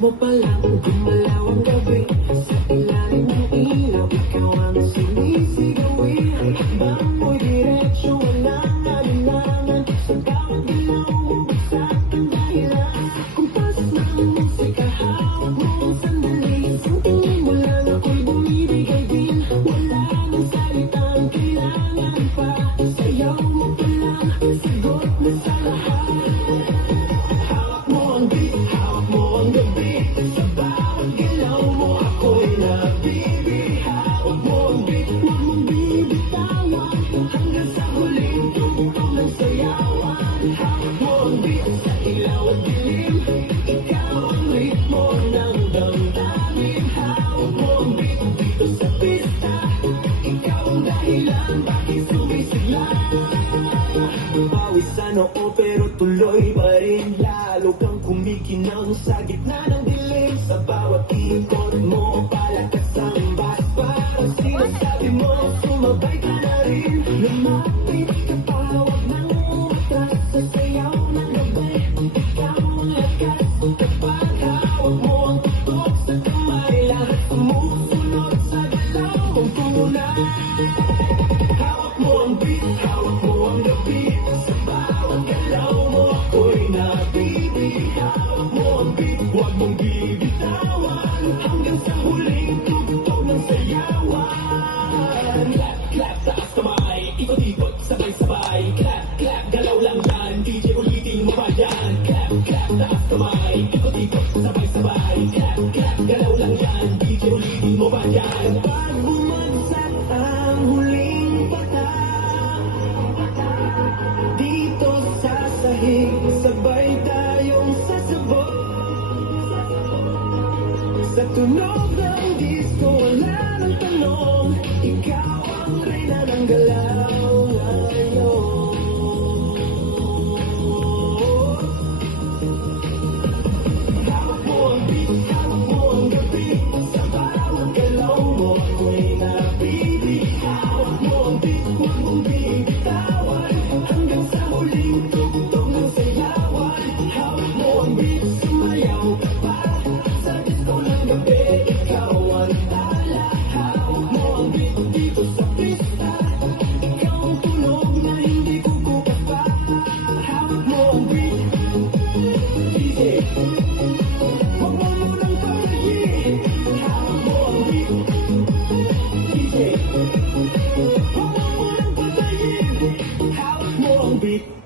mo pa lang, gumalaw ang gabi. Sa ilalim ng ilaw, ikaw ang sinisigawi. Bang mo'y diretsyo, walang alinlangan. Sa bawat ilaw mo, bagsak ang dahilan. Kumpas ng musika, hawak mo ang sandali. Sa tingin mo lang ako'y bumibigay din. Wala nang salitang kailangan pa. Sayaw mo pa lang, sagot na sa lahat. Hawak mo ang beat, hawak mo ang gabi. Sa bawat galaw mo ako'y nabibig. Hawak mo ang beat, huwag mong bibitawan. Hanggang sa huling tugtog ng sayawan. Hawak mo ang beat, sa ilaw at dilim. Ikaw ang ritmo ng damdamin. Hawak mo ang beat, dito sa pista. Ikaw ang dahilan, bakit sumisigla. Pawis sa noo pero tuloy pa rin. Lalo kang kumikinang sa gitna ng dilim. Sa bawat ikot mo, palakas ang bass. Parang sinasabi mo, sumabay ka na rin. Lumapit ka pa, huwag nang umatras. Sa sayaw ng gabi, ikaw ang lakas. Kapag hawak mo ang tutok sa kamay, lahat sumusunod sa galaw mong tunay. Hawak mo ang beat, hawak mo ang gabi. Sa bawat galaw mo ako'y nabibig. Hawak mo ang beat, huwag mong bibitawan. Hanggang sa huling tugtog ng sayawan. Clap, clap, taas kamay. Ikot-ikot, sabay-sabay. Clap, clap, galaw lang yan. DJ ulitin mo pa yan. Clap, clap, taas kamay. Ikot-ikot, sabay-sabay. Clap, clap, galaw lang yan. DJ ulitin mo pa yan. Pag bumagsak ang huling patak, dito sa sahig, sabay tayong sasabog. Sa tunog ng disco, wala nang tanong. Ikaw ang reyna ng galaw ngayon. Hawak mo ang beat, hawak mo ang gabi. Sa bawat galaw mo ako'y nabibig. Hawak mo ang beat, huwag mong bibitawan. Hanggang sa huling tugtog ng sayawan. Hawak mo ang beat, sumayaw ka pa. Sa disco ng gabi, ikaw ang tala. Hawak mo ang beat, dito sa pista. Ikaw ang tunog na hindi kukupas pa. Hawak mo ang beat, DJ. Huwag mo munang patayin. Hawak mo ang beat, DJ. Huwag mo munang patayin. Hawak mo ang beat.